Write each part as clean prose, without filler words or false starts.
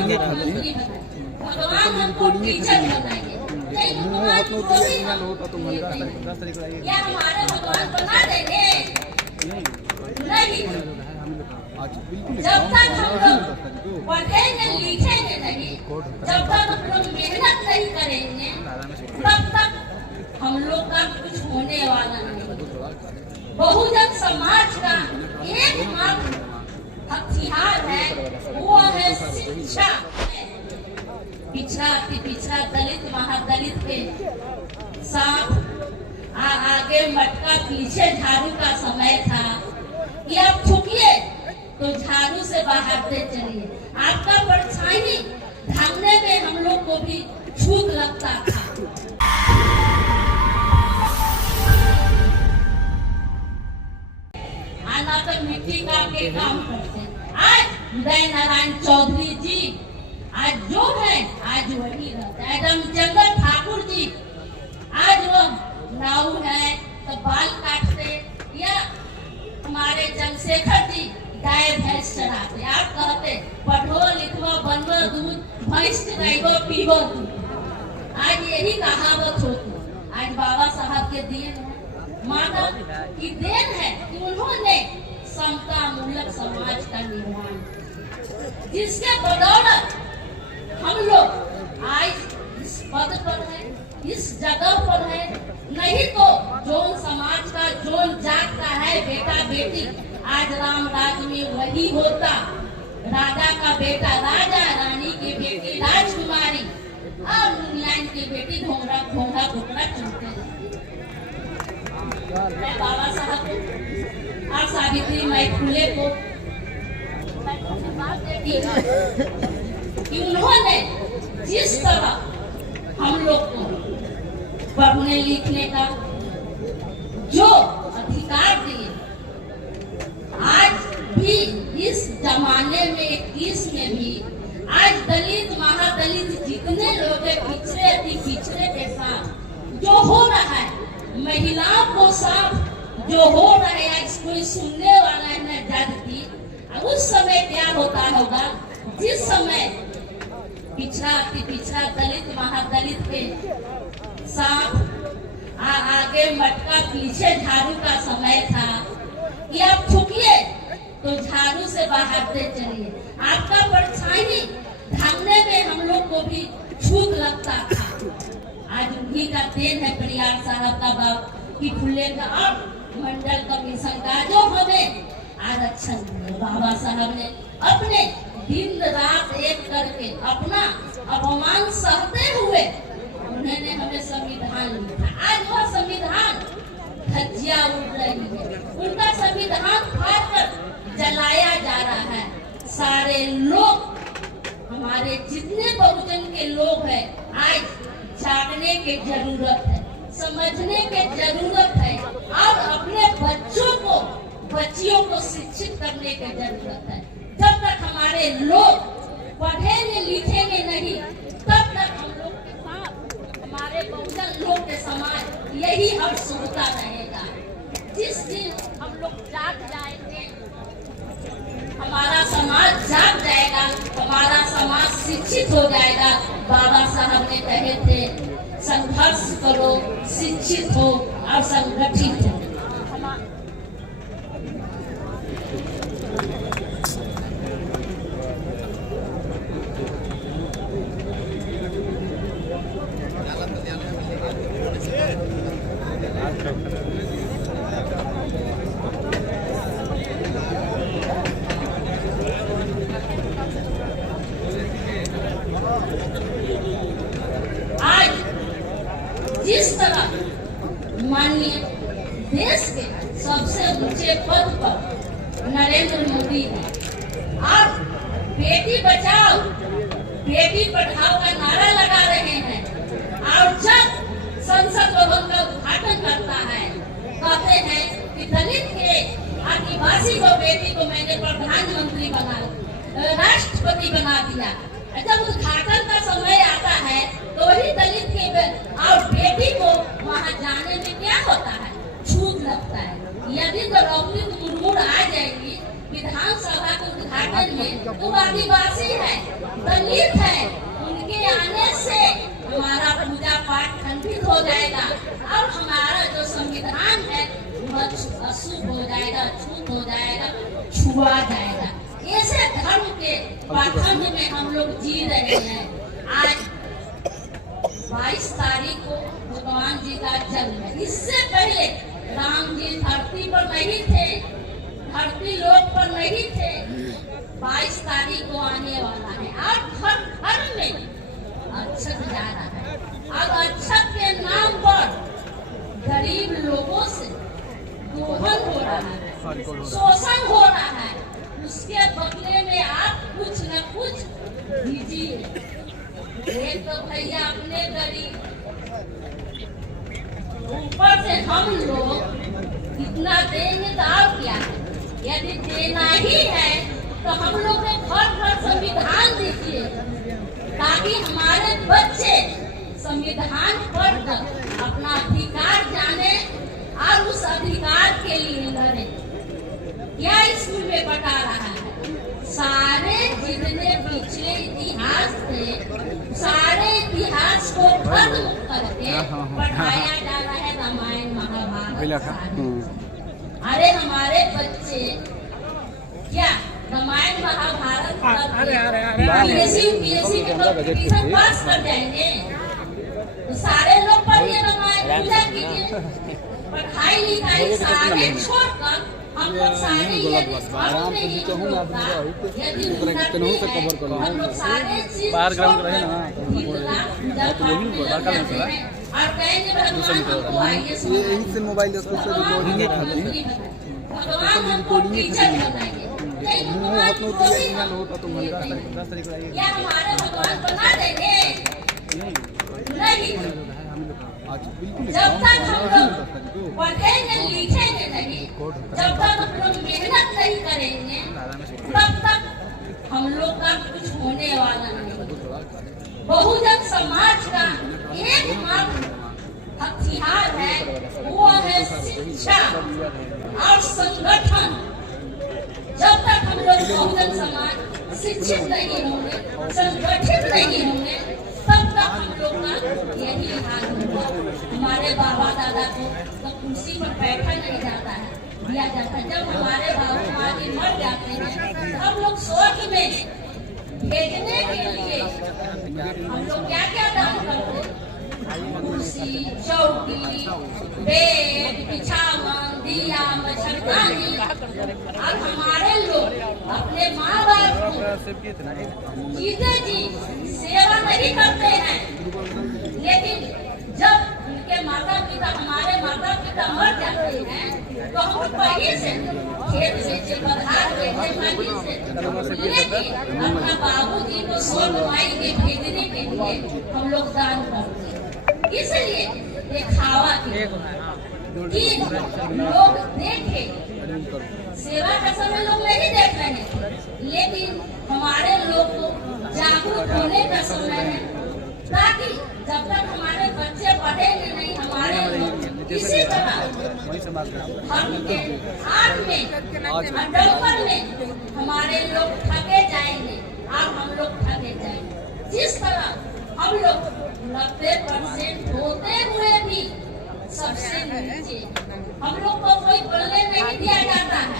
मुख्यमंत्री बनाइए, भगवान हमको टीचर बनाइए, नहीं भगवान को भी क्या हमारे भगवान बना देंगे? नहीं, जब तक हम लोग पढ़ेंगे लिखेंगे नहीं, जब तक हम लोग मेहनत नहीं करेंगे, तब तक हम लोग का कुछ होने वाला नहीं। बहुजन समाज का एकमात्र हथियार है, वो है शिक्षा। पिछड़ा अति पिछड़ा दलित महादलित के साथ आगे मटका पीछे झाड़ू का समय था कि आप थूकिए तो झाड़ू से बाहरते चलिए। आपका परछाई ढंगने में हम लोग को भी छूट लगता था। आना तो मिट्टी का के काम करते। आज उदय नारायण चौधरी जी आज जो है आज वही रहता है। रामचंद्र ठाकुर जी आज वो नाऊ है तो बाल काटते, या हमारे चंद्रशेखर जी गाय भैंस चराते। आप कहते पढ़ो लिखो बनवो दूध भैंस चराइबो पीबो दूध। आज यही कहावत होती। आज बाबा साहब के देन है, माता की देन है कि उन्होंने समता मूलक समाज का निर्माण, जिसके बदौलत हम लोग आज इस पद पर है, इस जगह पर है। नहीं तो जोन समाज का जोन जागता है बेटा बेटी, आज राम राज में वही होता। राजा का बेटा राजा, रानी की बेटी राजकुमारी, और इंग्लैंड की बेटी घोंघा घोंघा घुटना चुनते हैं। मैं बाबा साहब को और सावित्री माई फुले को बात देती कि उन्होंने जिस तरह हम लोग को पढ़ने लिखने का जो अधिकार दिए, आज भी इस जमाने में 21 में भी आज दलित महादलित जितने लोग पिछड़े अति पिछड़े के साथ जो हो रहा है, महिलाओं को साथ जो हो रहा है, आज कोई सुनने वाला है न जागती। उस समय क्या होता होगा जिस समय पिछड़ा अति पिछड़ा दलित महादलित के साथ आगे मटका पीछे झाड़ू का समय था कि आप थूकिए तो झाड़ू से बाहरते चलिए। आपका परछाई ढंगने में हम लोग को भी छूट लगता था। आज उन्हीं का देन है, परियार साहब का बाप की फुले का और मंडल कमीशन का जो हमें आरक्षण दिए। बाबा साहब ने अपने दिन रात एक करके अपना अपमान सहते हुए उन्होंने हमें संविधान लिखा। आज वह संविधान धज्जियां उड़ रही है, उनका संविधान फाड़ कर जलाया जा रहा है। सारे लोग हमारे जितने बहुजन के लोग हैं, आज जागने की जरूरत है, समझने की जरूरत है और अपने बच्चों को बच्चियों को शिक्षित करने की जरूरत है। जब तक हमारे लोग पढ़ेंगे लिखेंगे नहीं, तब तक हम लोग के साथ हमारे बहुजन लोग के समाज यही हर सुनता रहेगा। जिस दिन हम लोग जाग जाएंगे, हमारा समाज जाग जाएगा, हमारा समाज शिक्षित हो जाएगा। बाबा साहब ने कहे थे संघर्ष करो, शिक्षित हो और संगठित हो। जिस तरह माननीय देश के सबसे ऊंचे पद पर नरेंद्र मोदी है और बेटी बचाओ बेटी पढ़ाओ का नारा लगा रहे हैं, और जब संसद भवन का उद्घाटन करता है कहते हैं कि दलित के आदिवासी को बेटी को मैंने प्रधानमंत्री बना राष्ट्रपति बना दिया। जब उद्घाटन का समय आता है तो वही दलित के और बेटी को वहाँ जाने में क्या होता है, छूट लगता है। यदि द्रौपदी मुर्मू आ जाएगी विधानसभा के उद्घाटन में तो आदिवासी है, दलित छुआ जाएगा। ऐसे धर्म के पाखंड में हम लोग जी रहे हैं। आज 22 तारीख को भगवान जी का जन्म है। इससे पहले राम जी धरती पर नहीं थे, धरती लोक पर नहीं थे। 22 तारीख को आने वाला है। आज हर घर में अक्षत जा रहा है। अब अक्षत के नाम पर गरीब लोगों से दोहन हो रहा है, शोषण हो रहा है। उसके बदले में आप कुछ न कुछ दीजिए। एक तो भैया अपने गरीब, ऊपर से हम लोग इतना देंगे तो और क्या है? यदि देना ही है तो हम लोग ने घर घर संविधान दीजिए, ताकि हमारे बच्चे संविधान पढ़कर अपना अधिकार जाने और उस अधिकार के लिए लड़े। क्या स्कूल में बता रहा है? सारे जितने पिछले इतिहास थे, सारे इतिहास को खत्म करके पढ़ाया जा रहा है रामायण महाभारत। अरे हमारे बच्चे क्या रामायण महाभारत यूपीएससी में कॉम्पिटिशन पास कर जाएंगे? तो सारे लोग पढ़िए, रामायण पूजा कीजिए, पढ़ाई लिखाई सारे छोड़कर हम लोग सारे बाहर ग्राउंड रहे ना यही से मोबाइल रिकॉर्डिंग जब तक हम लोग पढ़ेंगे लिखेंगे नहीं, जब तक हम लोग मेहनत नहीं करेंगे, तब तक हम लोग का कुछ होने वाला नहीं। बहुजन समाज का एकमात्र हथियार है, वो है शिक्षा और संगठन। जब तक हम लोग बहुजन समाज शिक्षित नहीं होंगे, संगठित नहीं होंगे, तब तक हम लोग का यही हाल होगा। हमारे बाबा दादा को तो कुर्सी पर बैठा नहीं जाता है, दिया जाता है। जब हमारे बाबा माँ मर जाते हैं तो हम लोग स्वर्ग में भेजने के लिए हम लोग क्या क्या दान करते हैं? कुर्सी, चौकी, बेड, बिछावन, दिया, मच्छरदानी। और हमारे लोग अपने माँ बाप को जीते जी सेवा नहीं करते हैं, लेकिन जब उनके माता पिता, हमारे माता पिता मर जाते हैं तो हम वहीं से खेत बेचे, पधार बेचे, वहीं से लेकिन अपना बाबूजी को स्वर्ग माई के भेजने के लिए हम लोग दान करते हैं। इसलिए दिखावा कि लोग देखे, सेवा का समय लोग नहीं देख रहे हैं, लेकिन हमारे लोग को जागरूक होने का समय है, ताकि जब तक हमारे बच्चे पढ़ेंगे नहीं, हमारे लोग इसी तरह धर्म के आग में अडंबर में हमारे लोग ठगे जाएंगे और हम लोग ठगे जाएंगे। जिस तरह हम लोग 90% होते हुए भी सबसे नीचे, हम लोग को कोई बोलने नहीं दिया जाता है,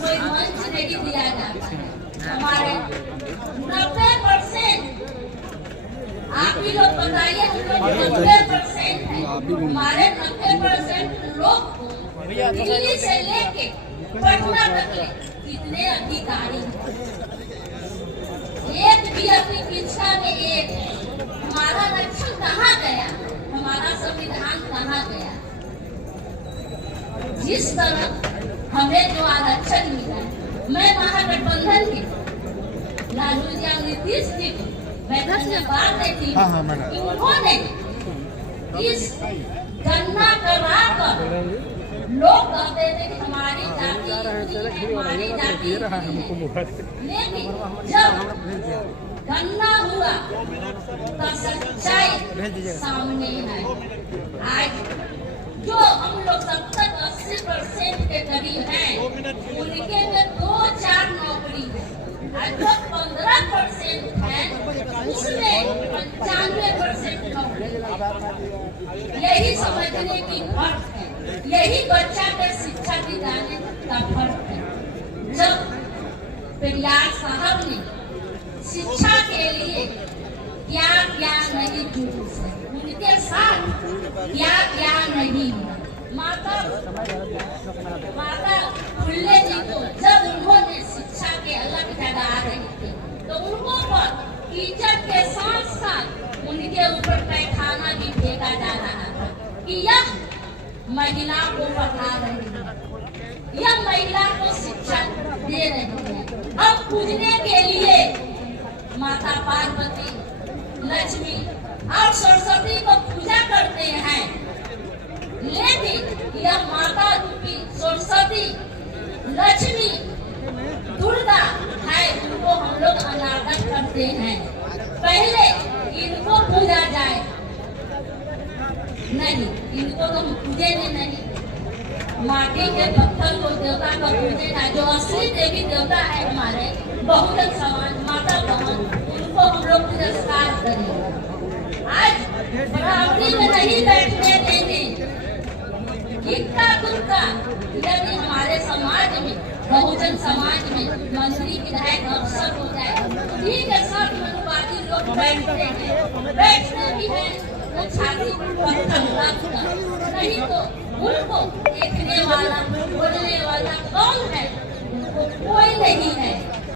कोई मंच नहीं दिया जाता है। हमारे 90%, आप ही लोग बताइए, हम लोग 90% है। हमारे 90% लोग को दिल्ली से लेके पटना तक कितने अधिकारी, एक भी अपनी शिक्षा में एक है। हमारा रक्षण कहाँ गया? हमारा संविधान कहाँ गया? जिस तरह हमें जो आरक्षण मिला, मैं महागठबंधन के लालू जी और नीतीश जी को मैं धन्यवाद देती हूँ कि उन्होंने इस गणना कराकर, लोग कहते थे कि हमारी जाति है, हमारी जाति है, लेकिन जब गणना हुआ तो सच्चाई सामने है। आज जो हम लोग 70-80% के करीब हैं, उनके में 2-4 नौकरी है। आज जो 15% है, उसमें 95% नौकरी है। यही समझने की फर्क है, यही बच्चा के शिक्षा दिलाने का फर्क है। जब पेरियार साहब ने शिक्षा के लिए क्या क्या नहीं जुलूस है, उनके साथ क्या क्या नहीं हुआ। माता फुल्ले जी को जब उन्होंने शिक्षा के अलग जगह रही थी तो उनको पर टीचर के साथ साथ उनके ऊपर पैखाना भी फेंका जा रहा था कि यह महिला को पढ़ा रही है, यह महिला को शिक्षा दे रही है। अब पूजने के लिए माता पार्वती, लक्ष्मी और सरस्वती को पूजा करते हैं, लेकिन यह माता रूपी सरस्वती, लक्ष्मी, दुर्गा है, उनको हम लोग अनादर करते हैं। पहले इनको पूजा जाए, नहीं, इनको तो हम पूजेंगे नहीं। माटी के पत्थर को देवता को पूजेगा, जो असली देवी देवता है हमारे बहुजन समाज, माता बहन, उनको हम लोग तिरस्कार करेंगे। आज बराबरी में नहीं बैठने देंगे। इक्का दुक्का यदि हमारे समाज में, बहुजन समाज में मंत्री विधायक अफसर हो जाए, ठीक है, सब मनुवादी लोग बैठते हैं, बैठते भी हैं, वो छाती पत्थर रखकर, नहीं तो उनको देखने वाला, बोलने वाला कौन है? उनको कोई नहीं है।